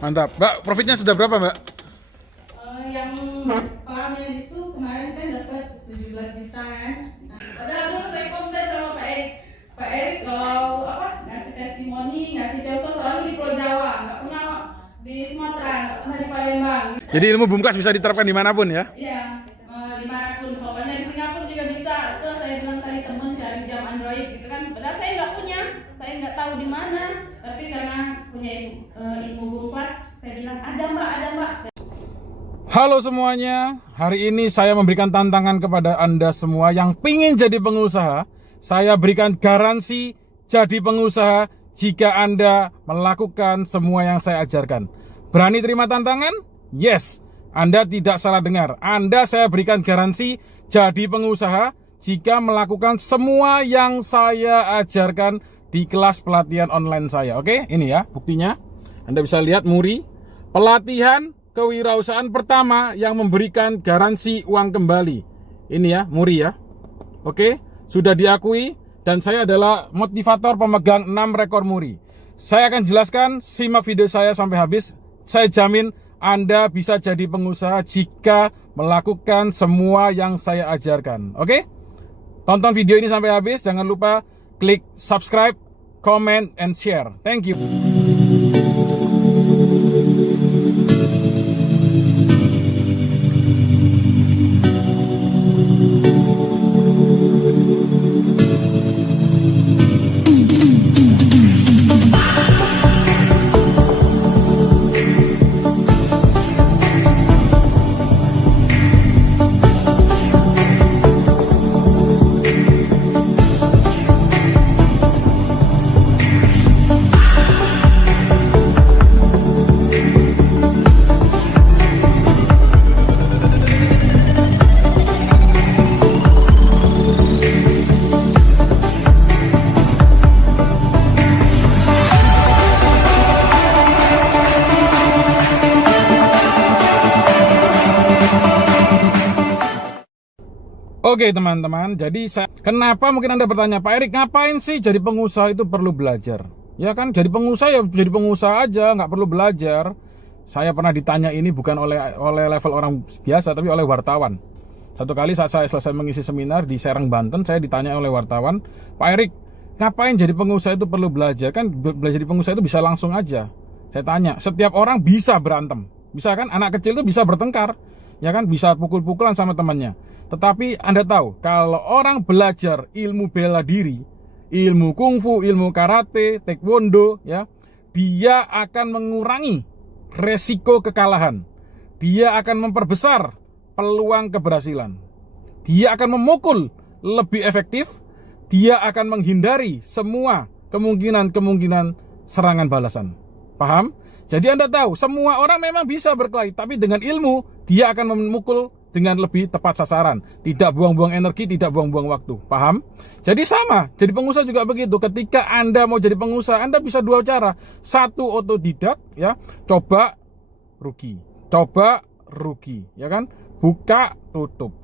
Mantap. Mbak, profitnya sudah berapa, Mbak? Yang panen itu kemarin kan dapat 17 juta kan. Nah, padahal dulu saya konten sama Pak Erik. Pak Erik kalau ngasih testimoni, ngasih contoh selalu di Pulau Jawa, nggak pernah di Sumatera, nggak pernah di Palembang. Jadi ilmu bumkas bisa diterapkan dimanapun ya? Iya, dimanapun. Pokoknya di Singapura juga bisa. Itu saya bilang cari teman, cari jam Android gitu kan. Padahal saya nggak punya, saya nggak tahu di mana. Tapi karena punya ilmu bumkas, saya bilang ada mbak. Halo semuanya, hari ini saya memberikan tantangan kepada Anda semua yang pingin jadi pengusaha. Saya berikan garansi jadi pengusaha jika Anda melakukan semua yang saya ajarkan. Berani terima tantangan? Yes, Anda tidak salah dengar. Anda saya berikan garansi jadi pengusaha jika melakukan semua yang saya ajarkan di kelas pelatihan online saya. Oke, ini ya buktinya. Anda bisa lihat Muri, pelatihan kewirausahaan pertama yang memberikan garansi uang kembali. Ini ya, Muri ya. Oke, sudah diakui dan saya adalah motivator pemegang 6 rekor Muri. Saya akan jelaskan, simak video saya sampai habis. Saya jamin Anda bisa jadi pengusaha jika melakukan semua yang saya ajarkan. Oke? Tonton video ini sampai habis, jangan lupa klik subscribe, comment, and share. Thank you. Oke teman-teman, jadi kenapa mungkin Anda bertanya, Pak Erik ngapain sih jadi pengusaha itu perlu belajar? Ya kan, jadi pengusaha ya jadi pengusaha aja, nggak perlu belajar. Saya pernah ditanya ini bukan oleh level orang biasa, tapi oleh wartawan. Satu kali saat saya selesai mengisi seminar di Serang, Banten, saya ditanya oleh wartawan, Pak Erik, ngapain jadi pengusaha itu perlu belajar? Kan belajar jadi pengusaha itu bisa langsung aja. Saya tanya, setiap orang bisa berantem. Bisa kan, anak kecil itu bisa bertengkar. Ya kan, bisa pukul-pukulan sama temannya. Tetapi Anda tahu, kalau orang belajar ilmu bela diri, ilmu kungfu, ilmu karate, taekwondo, ya, dia akan mengurangi resiko kekalahan. Dia akan memperbesar peluang keberhasilan. Dia akan memukul lebih efektif. Dia akan menghindari semua kemungkinan-kemungkinan serangan balasan. Paham? Jadi Anda tahu, semua orang memang bisa berkelahi, tapi dengan ilmu, dia akan memukul dengan lebih tepat sasaran. Tidak buang-buang energi, tidak buang-buang waktu. Paham? Jadi sama, jadi pengusaha juga begitu. Ketika Anda mau jadi pengusaha, Anda bisa dua cara. Satu, otodidak, ya, coba rugi. Coba rugi, ya kan? Buka, tutup.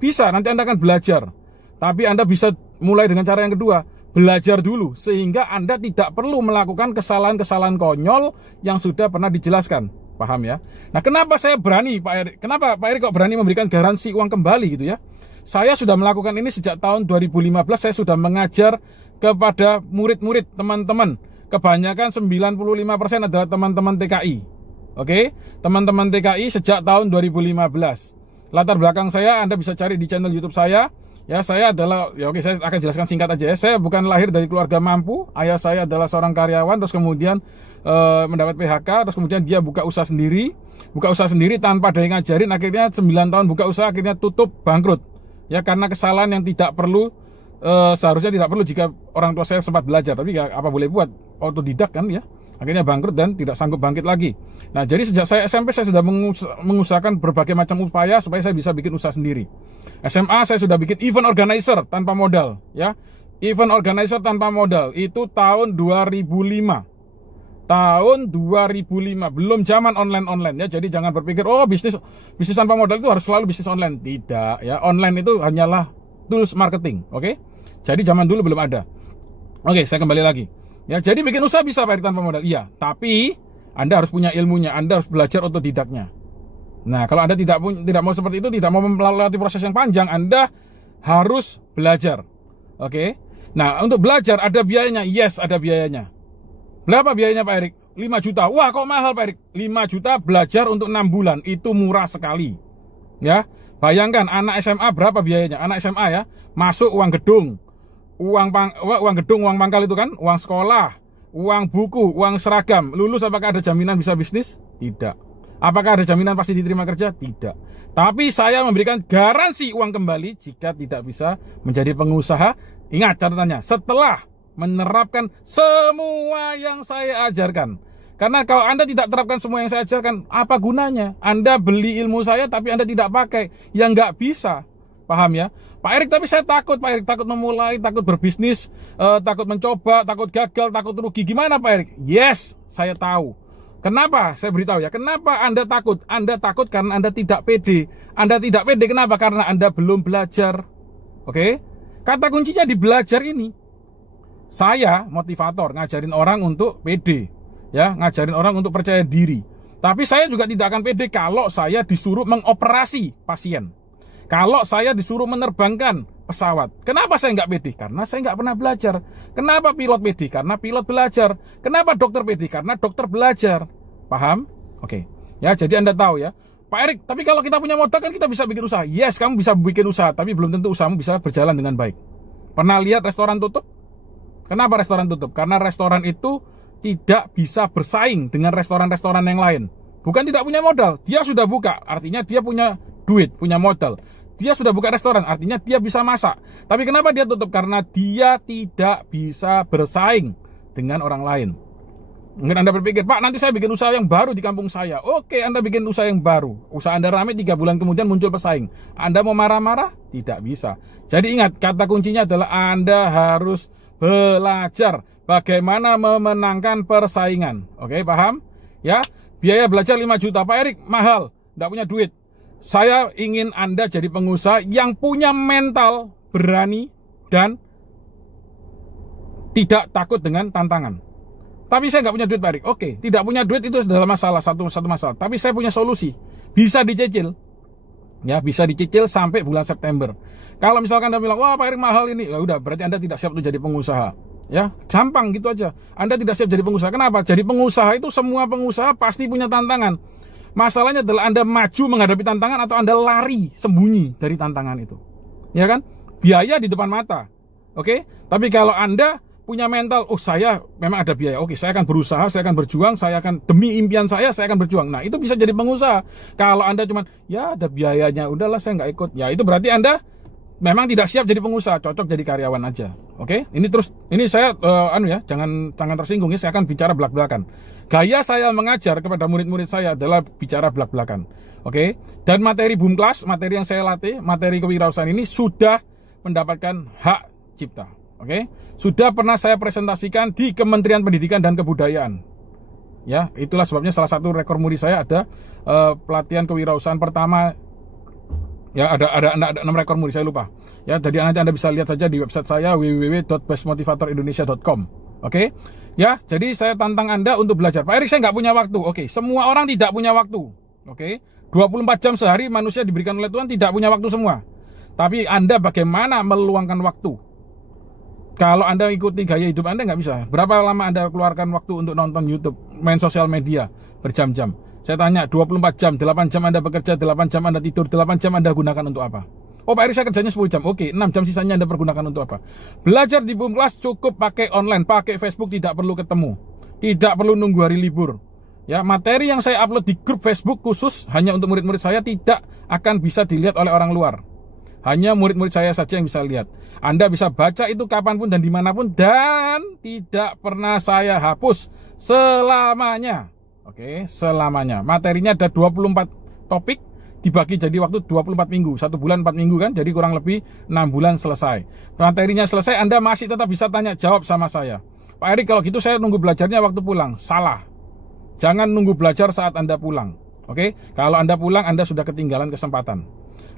Bisa, nanti Anda akan belajar. Tapi Anda bisa mulai dengan cara yang kedua. Belajar dulu, sehingga Anda tidak perlu melakukan kesalahan-kesalahan konyol yang sudah pernah dijelaskan. Paham ya? Nah, kenapa saya berani, Pak Erik? Kenapa Pak Erik kok berani memberikan garansi uang kembali gitu ya? Saya sudah melakukan ini sejak tahun 2015, saya sudah mengajar kepada murid-murid, teman-teman. Kebanyakan 95% adalah teman-teman TKI. Oke? Teman-teman TKI sejak tahun 2015. Latar belakang saya Anda bisa cari di channel YouTube saya. Ya, saya adalah, ya oke, saya akan jelaskan singkat aja ya. Saya bukan lahir dari keluarga mampu. Ayah saya adalah seorang karyawan, terus kemudian mendapat PHK, terus kemudian dia buka usaha sendiri tanpa ada yang ngajarin. Akhirnya 9 tahun buka usaha, akhirnya tutup, bangkrut. Ya, karena kesalahan yang tidak perlu, seharusnya tidak perlu jika orang tua saya sempat belajar, tapi ya, apa boleh buat, otodidak kan ya. Akhirnya bangkrut dan tidak sanggup bangkit lagi. Nah, jadi sejak saya SMP saya sudah mengusahakan berbagai macam upaya supaya saya bisa bikin usaha sendiri. SMA saya sudah bikin event organizer tanpa modal, ya. Event organizer tanpa modal itu tahun 2005. Tahun 2005, belum zaman online ya. Jadi jangan berpikir bisnis tanpa modal itu harus selalu bisnis online. Tidak ya, online itu hanyalah tools marketing, oke? Jadi zaman dulu belum ada. Oke, saya kembali lagi. Ya, jadi bikin usaha bisa Pak Erik tanpa modal. Iya, tapi Anda harus punya ilmunya, Anda harus belajar otodidaknya. Nah, kalau Anda tidak mau seperti itu, tidak mau melewati proses yang panjang, Anda harus belajar. Oke. Nah, untuk belajar ada biayanya. Yes, ada biayanya. Berapa biayanya Pak Erik? 5 juta. Wah, kok mahal Pak Erik? 5 juta belajar untuk 6 bulan. Itu murah sekali. Ya. Bayangkan anak SMA berapa biayanya? Anak SMA ya, masuk uang gedung. Uang gedung, uang pangkal itu kan, uang sekolah, uang buku, uang seragam. Lulus apakah ada jaminan bisa bisnis? Tidak. Apakah ada jaminan pasti diterima kerja? Tidak. Tapi saya memberikan garansi uang kembali jika tidak bisa menjadi pengusaha. Ingat catatannya, setelah menerapkan semua yang saya ajarkan. Karena kalau Anda tidak terapkan semua yang saya ajarkan, apa gunanya? Anda beli ilmu saya tapi Anda tidak pakai. Ya nggak bisa. Paham ya? Pak Erik, tapi saya takut. Pak Erik takut memulai, takut berbisnis, takut mencoba, takut gagal, takut rugi. Gimana Pak Erik? Yes, saya tahu. Kenapa? Saya beritahu ya. Kenapa Anda takut? Anda takut karena Anda tidak pede. Anda tidak pede kenapa? Karena Anda belum belajar. Oke? Kata kuncinya di belajar ini. Saya motivator, ngajarin orang untuk pede. Ya, ngajarin orang untuk percaya diri. Tapi saya juga tidak akan pede kalau saya disuruh mengoperasi pasien. Kalau saya disuruh menerbangkan pesawat. Kenapa saya nggak pede? Karena saya nggak pernah belajar. Kenapa pilot pede? Karena pilot belajar. Kenapa dokter pede? Karena dokter belajar. Paham? Oke. Ya, jadi Anda tahu ya. Pak Erik, tapi kalau kita punya modal kan kita bisa bikin usaha. Yes, kamu bisa bikin usaha, tapi belum tentu usahamu bisa berjalan dengan baik. Pernah lihat restoran tutup? Kenapa restoran tutup? Karena restoran itu tidak bisa bersaing dengan restoran-restoran yang lain. Bukan tidak punya modal, dia sudah buka, artinya dia punya duit, punya modal. Dia sudah buka restoran, artinya dia bisa masak. Tapi kenapa dia tutup? Karena dia tidak bisa bersaing dengan orang lain. Mungkin Anda berpikir, Pak, nanti saya bikin usaha yang baru di kampung saya. Oke, Anda bikin usaha yang baru. Usaha Anda ramai, 3 bulan kemudian muncul pesaing. Anda mau marah-marah? Tidak bisa. Jadi ingat, kata kuncinya adalah Anda harus belajar bagaimana memenangkan persaingan. Oke, paham? Ya, biaya belajar 5 juta. Pak Erik, mahal. Tidak punya duit. Saya ingin Anda jadi pengusaha yang punya mental berani dan tidak takut dengan tantangan. Tapi saya nggak punya duit Pak Erik. Oke, tidak punya duit itu adalah masalah, satu masalah. Tapi saya punya solusi. Bisa dicicil. Ya, bisa dicicil sampai bulan September. Kalau misalkan Anda bilang, wah Pak Erik mahal ini. Ya udah, berarti Anda tidak siap untuk jadi pengusaha. Ya, gampang gitu aja. Anda tidak siap jadi pengusaha. Kenapa? Jadi pengusaha itu semua pengusaha pasti punya tantangan. Masalahnya adalah Anda maju menghadapi tantangan atau Anda lari sembunyi dari tantangan itu. Ya kan? Biaya di depan mata. Oke? Tapi kalau Anda punya mental, oh saya memang ada biaya. Oke, saya akan berusaha, saya akan berjuang, saya akan demi impian saya akan berjuang. Nah, itu bisa jadi pengusaha. Kalau Anda cuman, ya ada biayanya, udahlah saya nggak ikut. Ya, itu berarti Anda memang tidak siap jadi pengusaha, cocok jadi karyawan aja. Oke? Ini saya jangan tersinggung ya, saya akan bicara belak-belakan. Gaya saya mengajar kepada murid-murid saya adalah bicara belak-belakan. Oke? Dan materi boom class, materi yang saya latih, materi kewirausahaan ini sudah mendapatkan hak cipta. Oke? Sudah pernah saya presentasikan di Kementerian Pendidikan dan Kebudayaan. Ya, itulah sebabnya salah satu rekor muri saya ada pelatihan kewirausahaan pertama. Ya, ada 6 rekor muri, saya lupa. Ya, jadi nanti Anda bisa lihat saja di website saya www.bestmotivatorindonesia.com. Oke? Ya, jadi saya tantang Anda untuk belajar. Pak Erik, saya nggak punya waktu. Oke, semua orang tidak punya waktu. Oke? 24 jam sehari manusia diberikan oleh Tuhan tidak punya waktu semua. Tapi Anda bagaimana meluangkan waktu? Kalau Anda ikuti gaya hidup Anda nggak bisa. Berapa lama Anda keluarkan waktu untuk nonton YouTube, main sosial media berjam-jam? Saya tanya, 24 jam, 8 jam Anda bekerja, 8 jam Anda tidur, 8 jam Anda gunakan untuk apa? Oh Pak Erik, saya kerjanya 10 jam. Oke, 6 jam sisanya Anda pergunakan untuk apa? Belajar di Boom Class cukup pakai online, pakai Facebook, tidak perlu ketemu. Tidak perlu nunggu hari libur. Ya, materi yang saya upload di grup Facebook khusus hanya untuk murid-murid saya tidak akan bisa dilihat oleh orang luar. Hanya murid-murid saya saja yang bisa lihat. Anda bisa baca itu kapanpun dan dimanapun dan tidak pernah saya hapus selamanya. Oke, selamanya. Materinya ada 24 topik dibagi jadi waktu 24 minggu. 1 bulan 4 minggu kan, jadi kurang lebih 6 bulan selesai. Materinya selesai, Anda masih tetap bisa tanya jawab sama saya. Pak Erik, kalau gitu saya nunggu belajarnya waktu pulang. Salah. Jangan nunggu belajar saat Anda pulang. Oke, kalau Anda pulang Anda sudah ketinggalan kesempatan.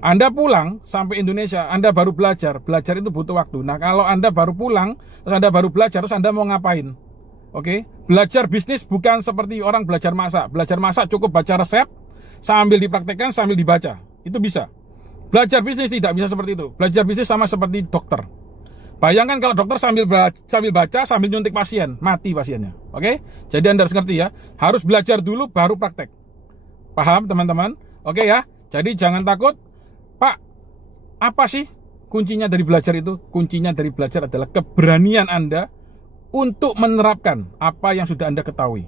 Anda pulang sampai Indonesia, Anda baru belajar. Belajar itu butuh waktu. Nah, kalau Anda baru pulang, terus Anda baru belajar, terus Anda mau ngapain? Oke, belajar bisnis bukan seperti orang belajar masak. Belajar masak cukup baca resep, sambil dipraktekkan, sambil dibaca. Itu bisa. Belajar bisnis tidak bisa seperti itu. Belajar bisnis sama seperti dokter. Bayangkan kalau dokter sambil baca, sambil nyuntik pasien, mati pasiennya. Oke? Jadi Anda harus ngerti ya. Harus belajar dulu, baru praktek. Paham teman-teman? Oke ya? Jadi jangan takut. Pak, apa sih kuncinya dari belajar itu? Kuncinya dari belajar adalah keberanian Anda untuk menerapkan apa yang sudah Anda ketahui.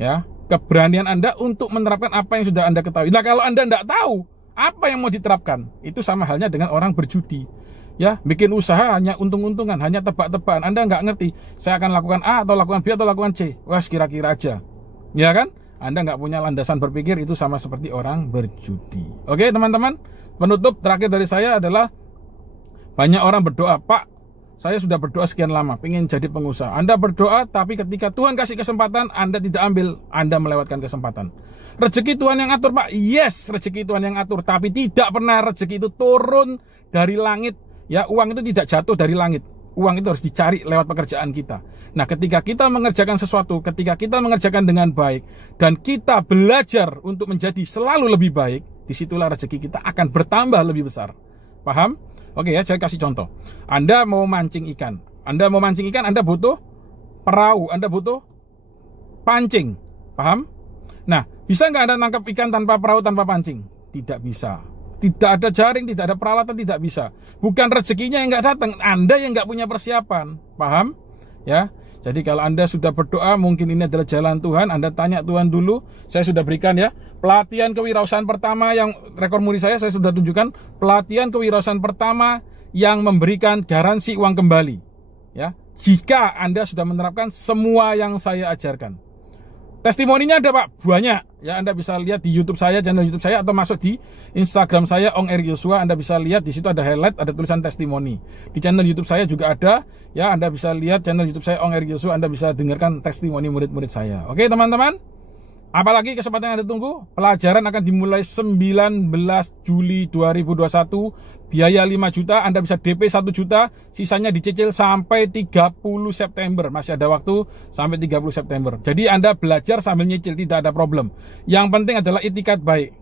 Ya, keberanian Anda untuk menerapkan apa yang sudah Anda ketahui. Nah, kalau Anda tidak tahu apa yang mau diterapkan, itu sama halnya dengan orang berjudi. Ya, bikin usaha hanya untung-untungan, hanya tebak-tebakan. Anda nggak ngerti, saya akan lakukan A atau lakukan B atau lakukan C. Wah, kira-kira aja. Ya kan? Anda nggak punya landasan berpikir, itu sama seperti orang berjudi. Oke, teman-teman. Penutup terakhir dari saya adalah banyak orang berdoa, Pak, saya sudah berdoa sekian lama, pengen jadi pengusaha. Anda berdoa, tapi ketika Tuhan kasih kesempatan, Anda tidak ambil, Anda melewatkan kesempatan. Rezeki Tuhan yang atur, Pak. Yes, rezeki Tuhan yang atur. Tapi tidak pernah rezeki itu turun dari langit. Ya, uang itu tidak jatuh dari langit. Uang itu harus dicari lewat pekerjaan kita. Nah, ketika kita mengerjakan sesuatu, ketika kita mengerjakan dengan baik, dan kita belajar untuk menjadi selalu lebih baik, disitulah rezeki kita akan bertambah lebih besar. Paham? Oke ya, saya kasih contoh. Anda mau mancing ikan. Anda mau mancing ikan, Anda butuh perahu, Anda butuh pancing. Paham? Nah, bisa nggak Anda nangkap ikan tanpa perahu, tanpa pancing? Tidak bisa. Tidak ada jaring, tidak ada peralatan, tidak bisa. Bukan rezekinya yang nggak datang, Anda yang nggak punya persiapan. Paham? Ya. Jadi kalau Anda sudah berdoa, mungkin ini adalah jalan Tuhan, Anda tanya Tuhan dulu. Saya sudah berikan ya, pelatihan kewirausahaan pertama yang rekor muri saya sudah tunjukkan. Pelatihan kewirausahaan pertama yang memberikan garansi uang kembali. Ya, jika Anda sudah menerapkan semua yang saya ajarkan. Testimoninya ada, Pak, banyak. Ya, Anda bisa lihat di YouTube saya, channel YouTube saya, atau masuk di Instagram saya, Ong Erik Yosua. Anda bisa lihat di situ ada highlight, ada tulisan testimoni. Di channel YouTube saya juga ada. Ya, Anda bisa lihat channel YouTube saya, Ong Erik Yosua. Anda bisa dengarkan testimoni murid-murid saya. Oke, teman-teman. Apalagi kesempatan yang Anda tunggu, pelajaran akan dimulai 19 Juli 2021, biaya 5 juta, Anda bisa DP 1 juta, sisanya dicicil sampai 30 September, masih ada waktu sampai 30 September. Jadi Anda belajar sambil nyicil, tidak ada problem. Yang penting adalah itikat baik.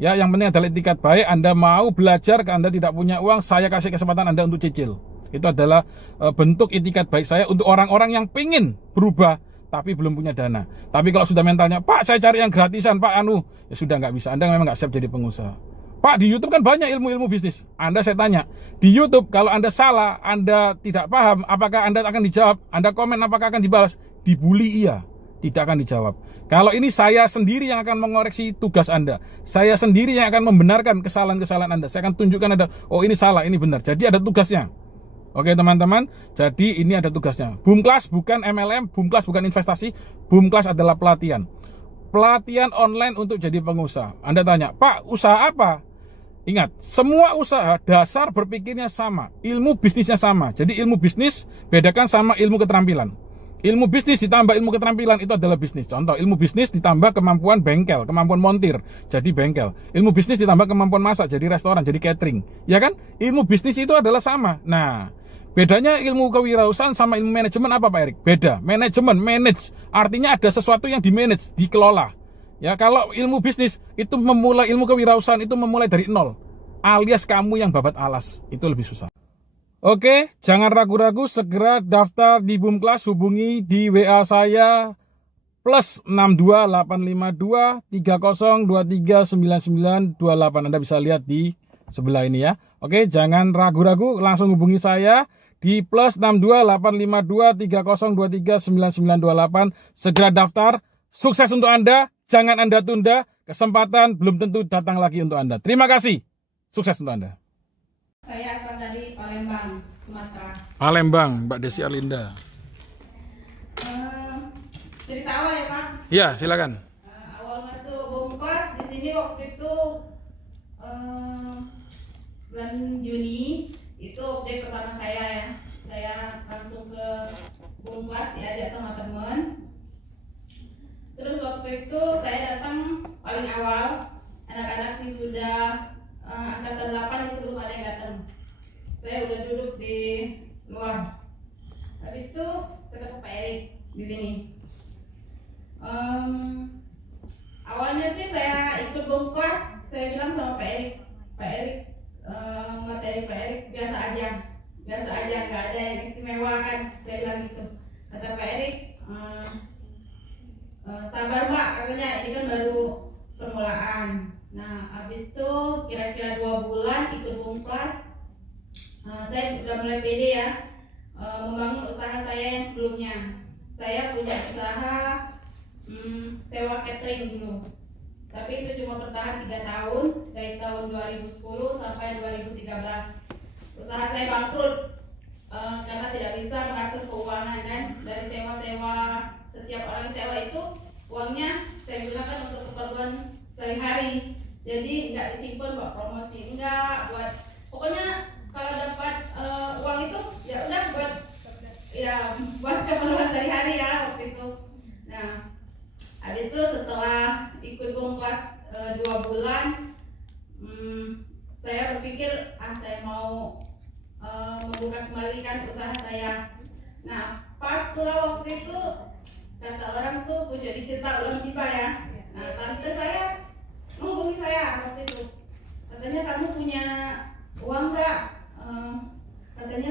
Ya, yang penting adalah itikat baik. Anda mau belajar, Anda tidak punya uang, saya kasih kesempatan Anda untuk cicil. Itu adalah bentuk itikat baik saya untuk orang-orang yang pengen berubah tapi belum punya dana. Tapi kalau sudah mentalnya, Pak, saya cari yang gratisan, Pak, ya sudah nggak bisa. Anda memang nggak siap jadi pengusaha. Pak, di YouTube kan banyak ilmu-ilmu bisnis. Anda, saya tanya, di YouTube kalau Anda salah, Anda tidak paham, apakah Anda akan dijawab? Anda komen, apakah akan dibalas? Dibully, iya. Tidak akan dijawab. Kalau ini saya sendiri yang akan mengoreksi tugas Anda. Saya sendiri yang akan membenarkan kesalahan-kesalahan Anda. Saya akan tunjukkan Anda, oh ini salah, ini benar. Jadi ada tugasnya. Oke teman-teman, jadi ini ada tugasnya. Boom Class bukan MLM, Boom Class bukan investasi, Boom Class adalah pelatihan. Pelatihan online untuk jadi pengusaha. Anda tanya, Pak, usaha apa? Ingat, semua usaha dasar berpikirnya sama, ilmu bisnisnya sama. Jadi ilmu bisnis bedakan sama ilmu keterampilan. Ilmu bisnis ditambah ilmu keterampilan itu adalah bisnis. Contoh, ilmu bisnis ditambah kemampuan bengkel, kemampuan montir, jadi bengkel. Ilmu bisnis ditambah kemampuan masak, jadi restoran, jadi catering. Ya kan? Ilmu bisnis itu adalah sama. Nah, bedanya ilmu kewirausahaan sama ilmu manajemen apa, Pak Erik? Beda. Manajemen, manage, artinya ada sesuatu yang di-manage, dikelola. Ya, kalau ilmu bisnis itu memulai, ilmu kewirausahaan itu memulai dari nol. Alias kamu yang babat alas, itu lebih susah. Oke, jangan ragu-ragu, segera daftar di Boom Class, hubungi di WA saya plus 6285230239928. Anda bisa lihat di sebelah ini ya. Oke, jangan ragu-ragu, langsung hubungi saya di plus 6285230239928. Segera daftar, sukses untuk Anda, jangan Anda tunda, kesempatan belum tentu datang lagi untuk Anda. Terima kasih, sukses untuk Anda. Saya asal dari Palembang, Sumatera. Palembang, Mbak Desi Arlinda. Cerita awal ya, Pak? Ya, silakan. Awal masuk Boom Class di sini waktu itu bulan Juni itu update pertama saya ya. Saya langsung ke Boom Class diajak sama teman. Terus waktu itu saya datang paling awal, anak-anak sudah angkatan 8 itu belum ada yang datang. Saya udah duduk di luar. Habis itu ketemu Pak Erik. di sini. Awalnya sih saya ikut bongkar, saya bilang sama Pak Erik, materi Pak Erik biasa aja, nggak ada yang istimewa kan, saya bilang gitu. Kata Pak Erik, sabar Mbak, katanya ini kan baru permulaan. Nah, habis itu kira-kira 2 bulan ikut bongkar, saya udah mulai pede ya, membangun usaha saya yang sebelumnya. Saya punya usaha sewa catering dulu, tapi itu cuma bertahan 3 tahun, dari tahun 2010 sampai 2013. Usaha saya bangkrut karena tidak bisa mengatur keuangan kan. Dari sewa-sewa, setiap orang sewa itu uangnya saya gunakan untuk keperluan sehari-hari, jadi nggak disimpan buat promosi, enggak buat, pokoknya kalau dapat uang itu ya udah buat keperluan sehari-hari ya waktu itu. Nah, habis itu setelah ikut bongkar 2 bulan, saya berpikir saya mau membuka kembali kan usaha saya. Nah, pas pula waktu itu kata orang tuh punya dicetak ulang tiba ya. Nah, tante saya menghubungi saya waktu itu, katanya kamu punya uang nggak? Katanya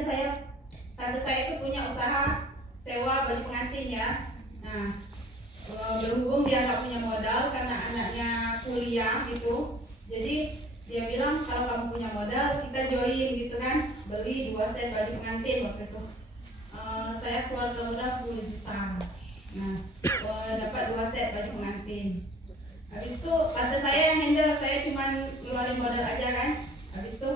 tante saya itu punya usaha sewa baju pengantin ya. Nah, berhubung dia nggak punya modal karena anaknya kuliah gitu, jadi dia bilang kalau kamu punya modal kita join gitu kan, beli 2 set baju pengantin waktu itu. Saya keluarga modal 10 juta. Nah, dapat 2 set baju pengantin. Habis itu tante saya yang handle, saya cuma ngeluarin modal aja kan. Habis itu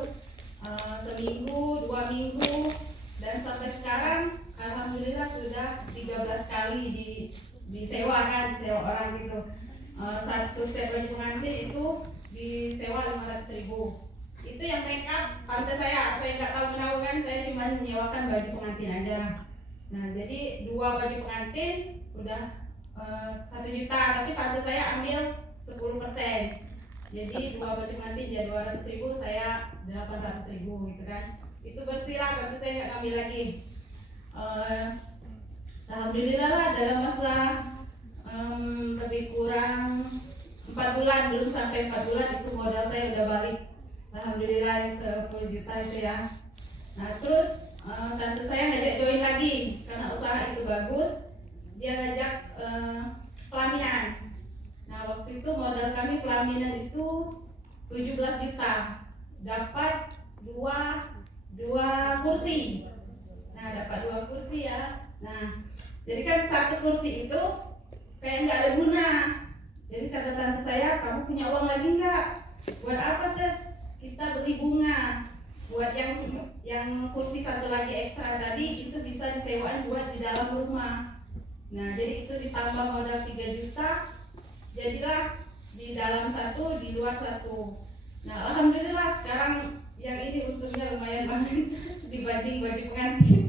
seminggu, 2 minggu, dan sampai sekarang alhamdulillah sudah 13 kali disewa kan, disewa orang gitu. 1 set baju pengantin itu disewa 500.000. Itu yang make up tante saya nggak tahu kan, saya cuma menyewakan baju pengantin aja. Nah, jadi 2 baju pengantin udah 1 juta, tapi tante saya ambil 10%. Jadi 2 baju pengantin ya 200.000, saya 800.000 gitu kan. Itu bersih lah, tapi saya nggak ngambil lagi. Alhamdulillah lah, dalam masa lebih kurang 4 bulan, belum sampai 4 bulan itu modal saya udah balik. Alhamdulillah yang 10 juta itu ya. Nah, terus tante saya ngajak join lagi karena usaha itu bagus. Dia ngajak pelaminan. Nah, waktu itu modal kami pelaminan itu 17 juta, dapat dua kursi. Nah, dapat 2 kursi ya. Nah, jadi kan 1 kursi itu kayak nggak ada guna. Jadi kata tante saya, kamu punya uang lagi nggak? Buat apa tuh? Kita beli bunga. Buat yang kursi 1 lagi ekstra tadi itu bisa disewain buat di dalam rumah. Nah, jadi itu ditambah modal 3 juta, jadilah di dalam 1, di luar 1. Nah, alhamdulillah sekarang yang ini untungnya lumayan banget dibanding baju pengantin.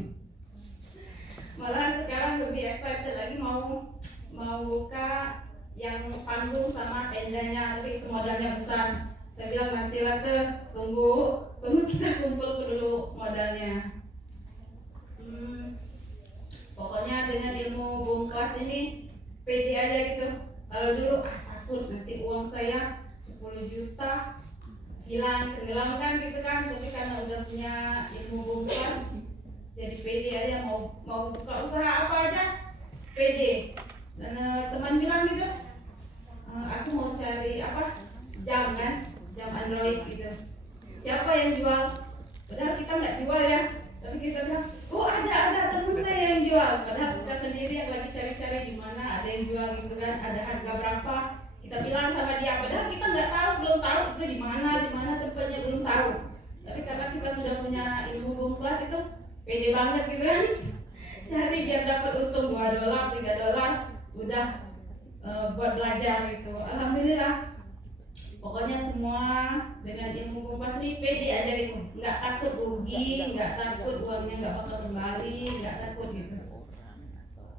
Malah sekarang lebih excited lagi mau buka yang panggung sama tendanya, tapi itu modalnya besar. Saya bilang nanti lah tuh, tunggu kita kumpul dulu modalnya. Pokoknya dengan ilmu bongkar ini pede aja gitu. Kalau dulu takut nanti uang saya 10 juta tenggelam kan gitu kan, tapi karena udah punya ilmu bongkar jadi pede aja, mau buka usaha apa aja pede. Dan teman bilang gitu, aku mau cari jam kan, jam Android gitu, siapa yang jual? Padahal kita nggak jual ya, tapi kita bilang oh ada teman saya yang jual, padahal kita sendiri yang lagi cari-cari di mana ada yang jual gitu kan, ada harga berapa, kita bilang sama dia, padahal kita nggak tahu, belum tahu itu di mana tempatnya, belum tahu. Tapi karena kita sudah punya ilmu bongkar itu pede banget gitu kan, cari biar dapat untung $2, $3, udah buat belajar gitu. Alhamdulillah, pokoknya semua dengan ilmu kompas ini pede aja gitu, nggak takut rugi, nggak takut uangnya nggak bakal kembali, nggak takut gitu.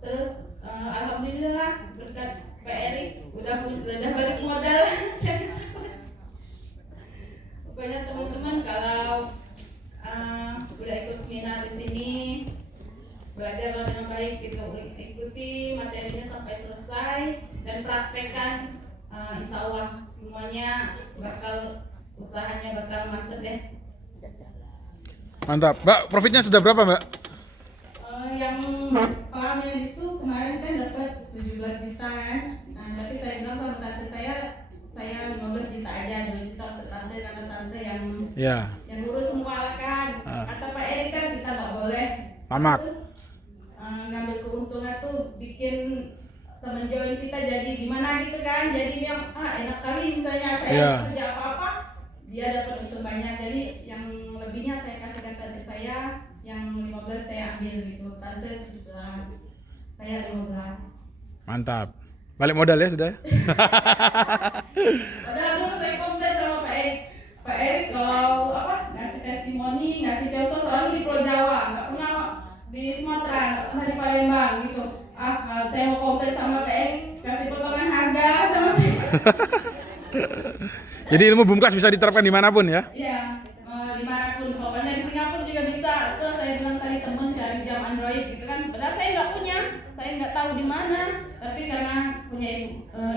Terus alhamdulillah berkat Pak Erik udah balik modal. Pokoknya teman-teman kalau udah ikut seminar di sini belajar dengan baik gitu, ikuti materinya sampai selesai dan praktekkan. Insya Allah semuanya usahanya bakal mantep deh. Mantap. Mbak, profitnya sudah berapa, Mbak? Yang panen itu kemarin kan dapat 17 juta kan. Nah, tapi saya bilang sama tante saya 15 juta aja, 2 juta untuk tante karena tante yang Ya. yang ngurus semua kan. Kata Pak Erik kan kita nggak boleh Tamat. ngambil keuntungan tuh bikin temen join kita jadi gimana gitu kan. Jadi dia enak kali misalnya saya kerja apa-apa dia dapat untung banyak. Jadi yang lebihnya saya kasihkan tante saya, yang 15 saya ambil gitu. Tante 17, saya 15. Mantap. Balik modal ya sudah. Padahal dulu saya konten sama Pak Erik. Pak Erik kalau ngasih testimoni, ngasih contoh selalu di Pulau Jawa, nggak pernah di Sumatera, nggak pernah di Palembang gitu. Kalau saya mau konten sama Pak Erik, kasih potongan harga sama saya. Jadi ilmu bumkas bisa diterapkan dimanapun ya? Iya, dimanapun. Pokoknya di Singapura juga bisa. Terus saya bilang tadi temen cari jam Android gitu kan. Padahal saya nggak punya, saya nggak tahu di mana. Tapi karena punya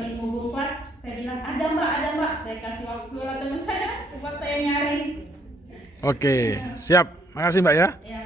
ilmu bumkas, saya bilang ada mbak. Saya kasih waktu lah teman saya buat saya nyari. Oke, siap. Makasih Mbak ya. Ya.